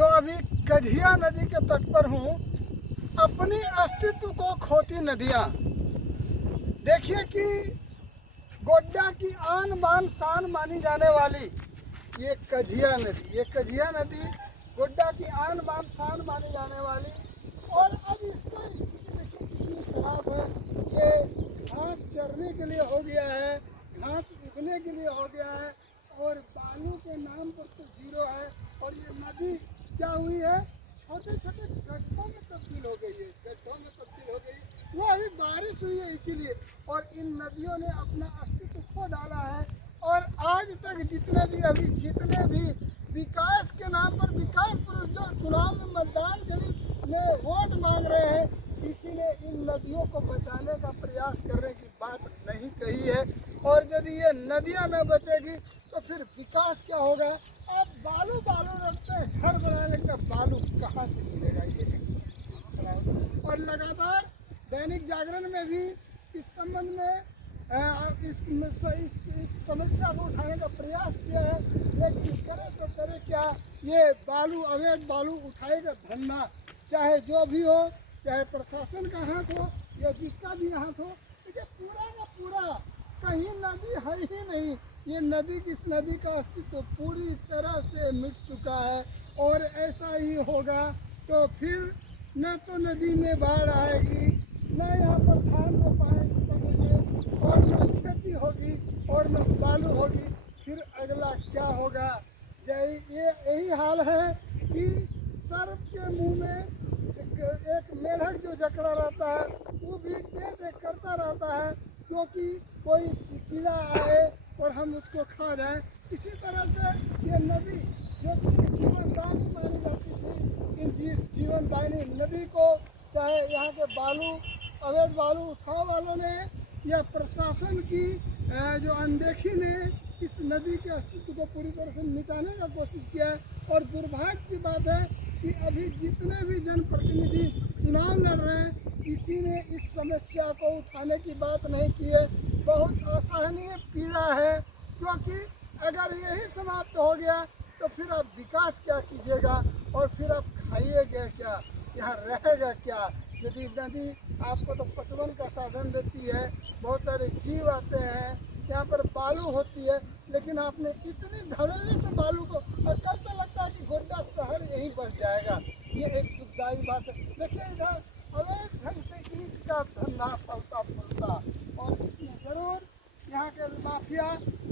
जो अभी कझिया नदी के तट पर हूँ, अपनी अस्तित्व को खोती नदियाँ। देखिए कि गोड्डा की आन बान शान मानी जाने वाली ये कझिया नदी गोड्डा की आन बान शान मानी जाने वाली, और अब इसका स्थिति देखिए कितनी खराब है। ये घास चरने के लिए हो गया है, घास उगने के लिए हो गया है, और बालू के नाम पर तो जीरो है। और ये नदी क्या हुई है, छोटे छोटे गड्ढों में तब्दील हो गई है, वो अभी बारिश हुई है इसीलिए। और इन नदियों ने अपना अस्तित्व खो डाला है। और आज तक जितने भी विकास के नाम पर विकास पुरुष जो चुनाव में मतदान के लिए वोट मांग रहे हैं, किसी ने इन नदियों को बचाने का प्रयास करने की बात नहीं कही है। और यदि ये नदियाँ न बचेगी तो फिर विकास क्या होगा। आप बालू रखते हैं, घर बनाने का बालू कहाँ से मिलेगा, ये और लगातार दैनिक जागरण में भी इस संबंध में इस समस्या को उठाने का प्रयास किया है, लेकिन करे तो करे क्या। ये बालू, अवैध बालू उठाएगा धंधा, चाहे जो भी हो, चाहे प्रशासन का हाथ हो या जिसका भी हाथ हो, देखिए पूरा का पूरा कहीं नदी है ही नहीं। ये इस नदी का अस्तित्व पूरी तरह से मिट चुका है। और ऐसा ही होगा तो फिर न तो नदी में बाढ़ आएगी, न यहाँ पर धान रोपाएंगे, और न खेती होगी, और न बालू होगी। फिर अगला क्या होगा। यही हाल है कि सर्प के मुंह में एक मेढक जो जकड़ा रहता है, वो भी देख करता रहता है, क्योंकि कोई कीड़ा आए और हम उसको खा जाएं। इसी तरह से ये नदी जो कि जीवनदायिनी मानी जाती थी, इन जीवनदायिनी नदी को चाहे यहाँ के अवैध बालू उठाव वालों ने या प्रशासन की जो अनदेखी ने इस नदी के अस्तित्व को पूरी तरह से मिटाने का कोशिश किया है। और दुर्भाग्य की बात है कि अभी जितने भी जनप्रतिनिधि चुनाव लड़ रहे हैं, किसी ने इस समस्या को उठाने की बात नहीं की है। बहुत असहनीय पीड़ा है, क्योंकि अगर यही समाप्त हो गया तो फिर आप विकास क्या कीजिएगा, और फिर आप खाइएगा क्या, यहाँ रहेगा क्या। यदि नदी आपको तो पटवन का साधन देती है, बहुत सारे जीव आते हैं, यहाँ पर बालू होती है, लेकिन आपने इतनी धड़ल्ले से बालू को, और कल तो लगता है कि गोड्डा शहर यहीं बस जाएगा। ये एक दुखदायी बात है। देखिए इधर अवैध ढंग से ईंट का धंधा फलता फूलता, और इसमें जरूर यहाँ के माफिया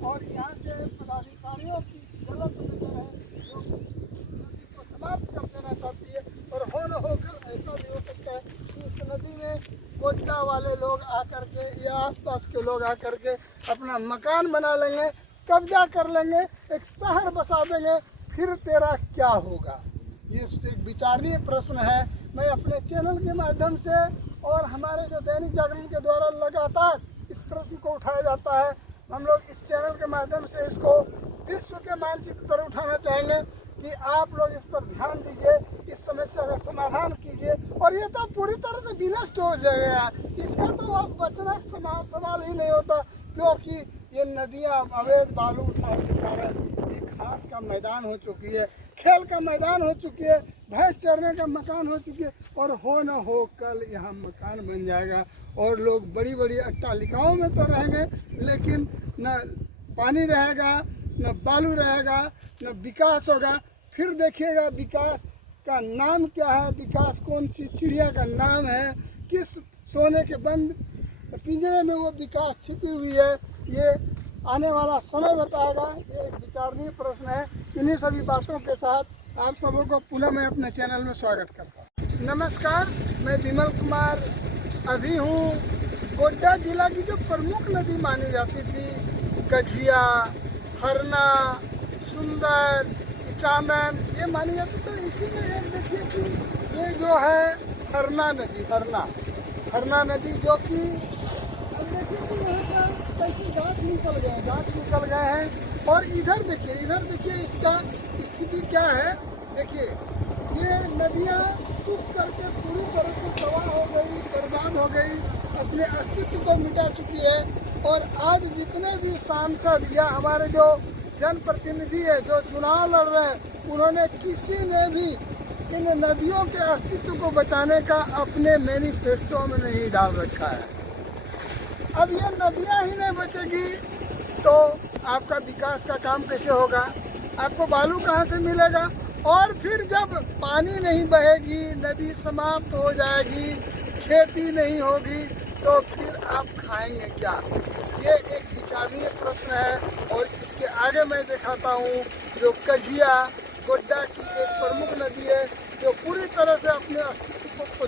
और यहाँ के पदाधिकारियों की गलत नजर है, जो नदी को समाप्त कर देना चाहती है। और हो न होकर ऐसा भी हो सकता है कि इस नदी में गोड्डा वाले लोग आकर के या आसपास के लोग आकर के अपना मकान बना लेंगे, कब्जा कर लेंगे, एक शहर बसा देंगे, फिर तेरा क्या होगा। ये एक विचारणीय प्रश्न है। मैं अपने चैनल के माध्यम से और हमारे जो दैनिक जागरण के द्वारा लगातार इस प्रश्न को उठाया जाता है, हम लोग इस चैनल के माध्यम से इसको विश्व के मानचित्र पर उठाना चाहेंगे कि आप लोग इस पर ध्यान दीजिए, इस समस्या का समाधान कीजिए। और ये तो पूरी तरह से विनष्ट हो जाएगा, इसका तो अब बचना सवाल ही नहीं होता, क्योंकि ये नदियाँ अवैध बालू उठाने के कारण ये घास का मैदान हो चुकी है, खेल का मैदान हो चुकी है, भैंस चरने का मकान हो चुकी है। और हो न हो कल यहाँ मकान बन जाएगा, और लोग बड़ी बड़ी अट्टालिकाओं में तो रहेंगे, लेकिन न पानी रहेगा, न बालू रहेगा, न विकास होगा। फिर देखिएगा विकास का नाम क्या है, विकास कौन सी चिड़िया का नाम है, किस सोने के बंद पिंजरे में वो विकास छिपी हुई है, ये आने वाला समय बताएगा। ये एक विचारणीय प्रश्न है। इन्हीं सभी बातों के साथ आप सबों को पुनः मैं अपने चैनल में स्वागत करता हूँ। नमस्कार, मैं विमल कुमार अभी हूँ गोड्डा जिला की जो प्रमुख नदी मानी जाती थी, कझिया, हरना, सुंदर, चांदन, ये मानी जाती, तो इसी में एक देखिए कि ये जो है हरना नदी जो कि देखिए कि यहाँ पर कैसे गाँठ निकल गए हैं। और इधर देखिए इसका स्थिति क्या है। देखिए ये नदियाँ सूख करके पूरी तरह से तबाह हो गई, बर्बाद हो गई, अपने अस्तित्व को मिटा चुकी है। और आज जितने भी सांसद या हमारे जो जनप्रतिनिधि है जो चुनाव लड़ रहे हैं, उन्होंने किसी ने भी इन नदियों के अस्तित्व को बचाने का अपने मैनिफेस्टो में नहीं डाल रखा है। अब ये नदियां ही नहीं बचेगी तो आपका विकास का काम कैसे होगा? आपको बालू कहाँ से मिलेगा? और फिर जब पानी नहीं बहेगी, नदी समाप्त हो जाएगी, खेती नहीं होगी, तो फिर आप खाएंगे क्या? ये एक विचारणीय प्रश्न है। और इसके आगे मैं दिखाता हूँ जो कझिया गोड्डा की एक प्रमुख नदी है जो पूरी तरह से अपने अस्तित्व को